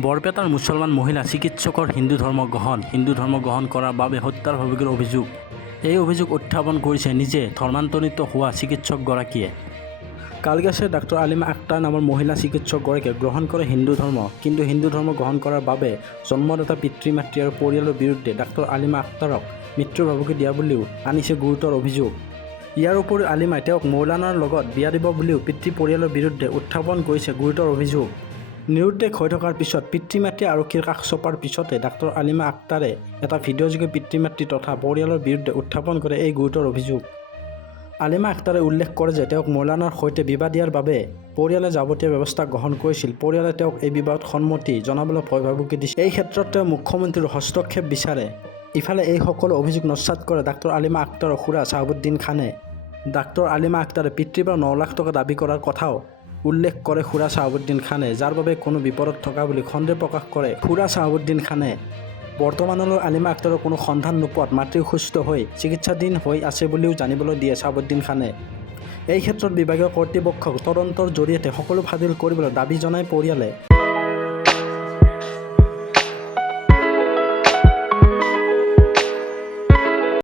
বৰপেটাৰ মুছলমান মহিলা চিকিৎসকৰ হিন্দু ধৰ্ম গ্ৰহণ কৰাৰ বাবে হত্যাৰ ভাবুকিৰ অভিযোগ। এই অভিযোগ উত্থাপন কৰিছে নিজে ধৰ্মান্তৰিত হোৱা চিকিৎসকগৰাকীয়ে। কালগাছিৰ ডাক্তৰ আলিমা আক্তাৰ নামৰ মহিলা চিকিৎসকগৰাকীয়ে গ্ৰহণ কৰে হিন্দু ধৰ্ম। কিন্তু হিন্দু ধৰ্ম গ্ৰহণ কৰাৰ বাবে জন্মদাতা পিতৃ মাতৃ আৰু পৰিয়ালৰ বিৰুদ্ধে ডাক্তৰ আলিমা আক্তাৰক মৃত্যুৰ ভাবুকি দিয়া বুলিও আনিছে গুৰুতৰ অভিযোগ। ইয়াৰ উপৰিও আলিমাই তেওঁক মৌলানাৰ লগত বিয়া দিব বুলিও পিতৃ পৰিয়ালৰ বিৰুদ্ধে উত্থাপন কৰিছে গুৰুতৰ অভিযোগ। নিৰুদ্দেশ হৈ থকাৰ পিছত পিতৃ মাতৃয়ে আৰক্ষীৰ কাষ চপাৰ পিছতে ডাক্তৰ আলিমা আক্তাৰে এটা ভিডিঅ'যোগে পিতৃ মাতৃ তথা পৰিয়ালৰ বিৰুদ্ধে উত্থাপন কৰে এই গুৰুতৰ অভিযোগ। আলিমা আক্তাৰে উল্লেখ কৰে যে তেওঁক মৌলানাৰ সৈতে বিবাহ দিয়াৰ বাবে পৰিয়ালে যাৱতীয় ব্যৱস্থা গ্ৰহণ কৰিছিল। পৰিয়ালে তেওঁক এই বিবাহত সন্মতি জনাবলৈ ভয় ভাবুকি দিছিল। এই ক্ষেত্ৰত তেওঁ মুখ্যমন্ত্ৰীৰ হস্তক্ষেপ বিচাৰে। ইফালে এই সকলো অভিযোগ নস্যাৎ কৰে ডাক্তৰ আলিমা আক্তাৰৰ খুৰা শ্বাহাবুদ্দিন খানে। ডাক্তৰ আলিমা আক্তাৰে পিতৃৰ পৰা 9 লাখ টকা দাবী কৰাৰ কথাও উল্লেখ কৰে খুৰা শ্বাহাবুদ্দিন খানে, যাৰ বাবে কোনো বিপদত থকা বুলি সন্দেহ প্ৰকাশ কৰে খুৰা শ্বাহাবুদ্দিন খানে। বৰ্তমানলৈ আলিমা আক্তাৰৰ কোনো সন্ধান নোপোৱাত মাতৃ অসুস্থ হৈ চিকিৎসাধীন হৈ আছে বুলিও জানিবলৈ দিয়ে শ্বাহাবুদ্দিন খানে। এই ক্ষেত্ৰত বিভাগীয় কৰ্তৃপক্ষক তদন্তৰ জৰিয়তে সকলো ফাদিল কৰিবলৈ দাবী জনায় পৰিয়ালে।